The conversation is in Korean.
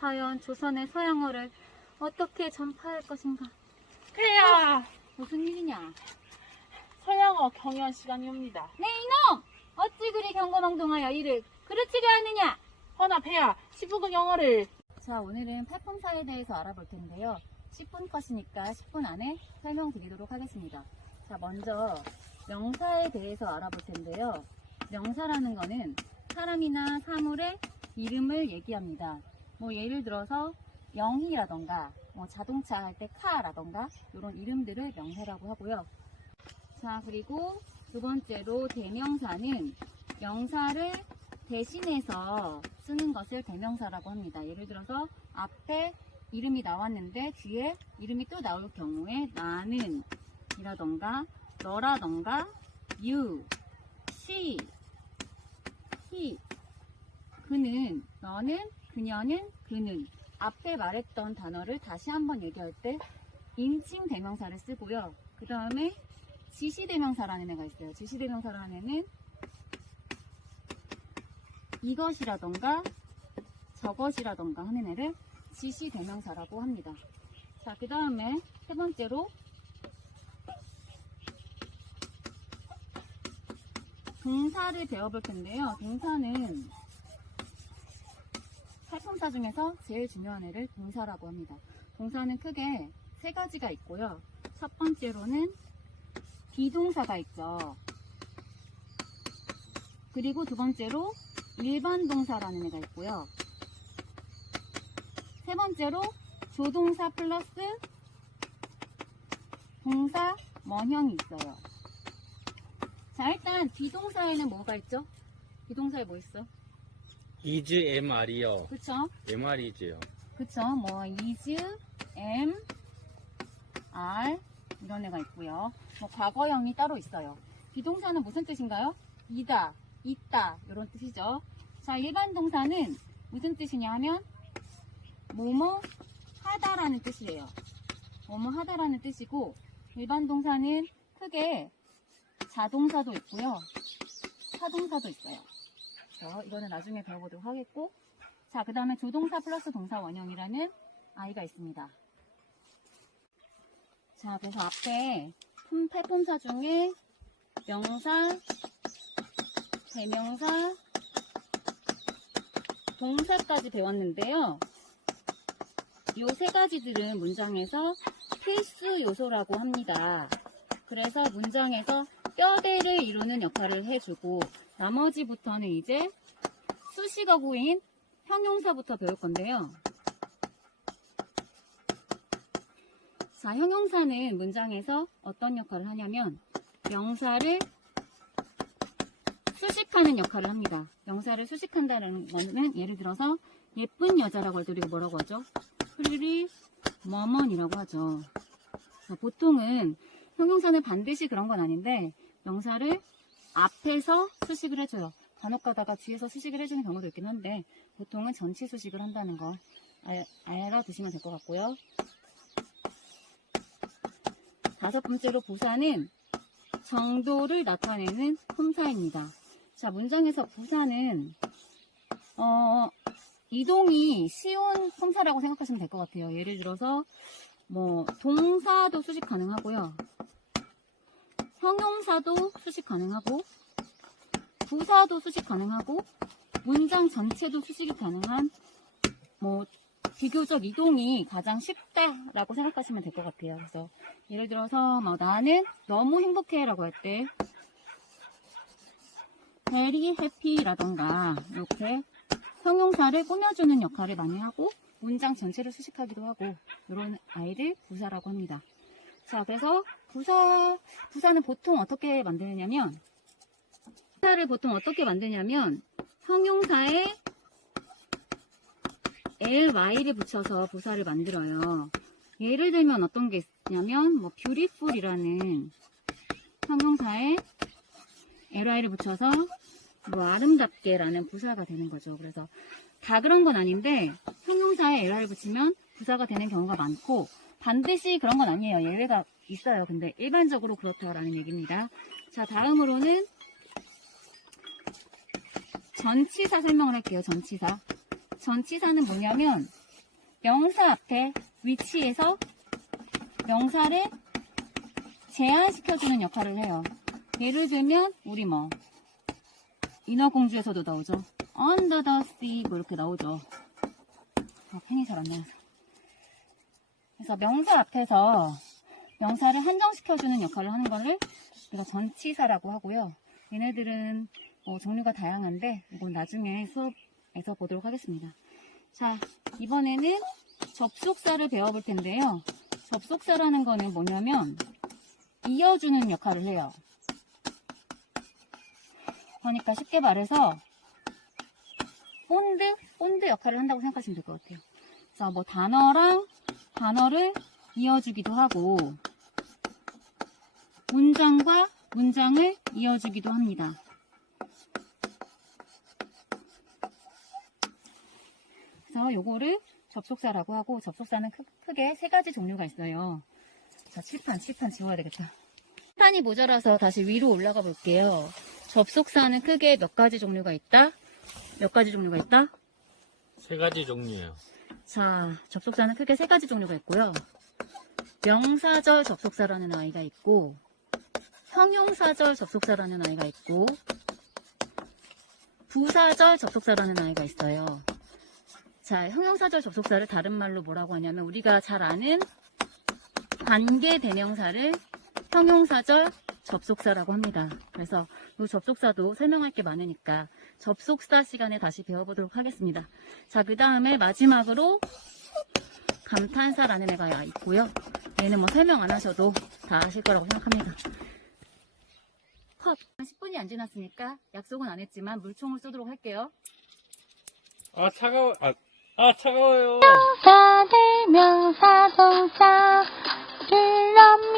과연 조선의 서양어를 어떻게 전파할 것인가? 폐야, 무슨 일이냐? 서양어 경연 시간이옵니다. 네 이놈! 어찌 그리 경거망동하여 이를 그르치려 하느냐? 허나 폐야, 시부국 영어를. 자, 오늘은 팔품사에 대해서 알아볼 텐데요. 10분 컷이니까 10분 안에 설명드리도록 하겠습니다. 자, 먼저 명사에 대해서 알아볼 텐데요. 명사라는 거는 사람이나 사물의 이름을 얘기합니다. 뭐 예를 들어서 영희라던가 뭐 자동차 할 때 카라던가 이런 이름들을 명사라고 하고요. 자, 그리고 두 번째로 대명사는 명사를 대신해서 쓰는 것을 대명사라고 합니다. 예를 들어서 앞에 이름이 나왔는데 뒤에 이름이 또 나올 경우에 나는 이라던가 너라던가 you, she, he, 그는, 너는, 그녀는, 그는 앞에 말했던 단어를 다시 한번 얘기할 때 인칭 대명사를 쓰고요. 그 다음에 지시대명사라는 애가 있어요. 지시대명사라는 애는 이것이라던가 저것이라던가 하는 애를 지시대명사라고 합니다. 자, 그 다음에 세 번째로 동사를 배워볼 텐데요. 동사는 팔품사 중에서 제일 중요한 애를 동사라고 합니다. 동사는 크게 세 가지가 있고요. 첫 번째로는 비동사가 있죠. 그리고 두 번째로 일반 동사라는 애가 있고요. 세 번째로 조동사 플러스 동사 원형이 있어요. 자, 일단 비동사에는 뭐가 있죠? 비동사에 뭐 있어? is, am, are요. 그쵸? am, are, is요. 그쵸? 뭐 is, am, are 이런 애가 있고요. 뭐 과거형이 따로 있어요. 비동사는 무슨 뜻인가요? 이다, 있다 이런 뜻이죠. 자, 일반 동사는 무슨 뜻이냐 하면 뭐뭐 하다라는 뜻이에요. 뭐뭐 하다라는 뜻이고, 일반 동사는 크게 자동사도 있고요. 타동사도 있어요. 그래서 이거는 나중에 배워보도록 하겠고, 자, 그 다음에 조동사 플러스 동사 원형이라는 아이가 있습니다. 자, 그래서 앞에 팔품사 중에 명사, 대명사, 동사까지 배웠는데요. 요 세 가지들은 문장에서 필수 요소라고 합니다. 그래서 문장에서 뼈대를 이루는 역할을 해주고, 나머지부터는 이제 수식어구인 형용사부터 배울 건데요. 자, 형용사는 문장에서 어떤 역할을 하냐면 명사를 수식하는 역할을 합니다. 명사를 수식한다는 거는 예를 들어서 예쁜 여자라고 할 때 우리가 뭐라고 하죠? pretty woman이라고 하죠. 자, 보통은 형용사는 반드시 그런 건 아닌데 명사를 앞에서 수식을 해줘요. 간혹 가다가 뒤에서 수식을 해주는 경우도 있긴 한데 보통은 전치 수식을 한다는 거 알아두시면 될 것 같고요. 다섯 번째로 부사는 정도를 나타내는 품사입니다. 자, 문장에서 부사는 이동이 쉬운 품사라고 생각하시면 될 것 같아요. 예를 들어서 뭐 동사도 수식 가능하고요. 형용사도 수식 가능하고 부사도 수식 가능하고 문장 전체도 수식이 가능한 뭐 비교적 이동이 가장 쉽다라고 생각하시면 될 것 같아요. 그래서 예를 들어서 뭐 나는 너무 행복해라고 할 때 very happy라던가 이렇게 형용사를 꾸며주는 역할을 많이 하고 문장 전체를 수식하기도 하고 이런 아이를 부사라고 합니다. 자, 그래서 부사는 보통 어떻게 만드냐면 형용사에 ly를 붙여서 부사를 만들어요. 예를 들면 어떤 게 있냐면 뭐 beautiful이라는 형용사에 ly를 붙여서 뭐 아름답게라는 부사가 되는 거죠. 그래서 다 그런 건 아닌데 형용사에 ly를 붙이면 부사가 되는 경우가 많고 반드시 그런 건 아니에요. 예외가 있어요. 근데 일반적으로 그렇다라는 얘기입니다. 자, 다음으로는 전치사 설명을 할게요. 전치사. 전치사는 뭐냐면 명사 앞에 위치해서 명사를 제한시켜주는 역할을 해요. 예를 들면 우리 뭐 인어공주에서도 나오죠. Under the sea 뭐 이렇게 나오죠. 펜이 잘 안 나와서. 그래서 명사 앞에서 명사를 한정시켜주는 역할을 하는 거를 우리가 전치사라고 하고요. 얘네들은 뭐 종류가 다양한데 이건 나중에 수업에서 보도록 하겠습니다. 자, 이번에는 접속사를 배워볼 텐데요. 접속사라는 거는 뭐냐면 이어주는 역할을 해요. 그러니까 쉽게 말해서 본드 역할을 한다고 생각하시면 될 것 같아요. 그래서 뭐 단어랑 단어를 이어주기도 하고 문장과 문장을 이어주기도 합니다. 그래서 요거를 접속사라고 하고 접속사는 크게 세 가지 종류가 있어요. 자, 칠판 지워야 되겠다. 칠판이 모자라서 다시 위로 올라가 볼게요. 접속사는 크게 몇 가지 종류가 있다? 몇 가지 종류가 있다? 세 가지 종류예요. 자, 접속사는 크게 세 가지 종류가 있고요. 명사절 접속사라는 아이가 있고, 형용사절 접속사라는 아이가 있고, 부사절 접속사라는 아이가 있어요. 자, 형용사절 접속사를 다른 말로 뭐라고 하냐면 우리가 잘 아는 관계 대명사를 형용사절 접속사라고 합니다. 그래서 이 접속사도 설명할 게 많으니까 접속사 시간에 다시 배워보도록 하겠습니다. 자, 그 다음에 마지막으로 감탄사라는 애가 있고요. 얘는 뭐 설명 안 하셔도 다 아실 거라고 생각합니다. 컷! 10분이 안 지났으니까 약속은 안 했지만 물총을 쏘도록 할게요. 아, 차가워. 차가워요. 명사 동사 줄넘미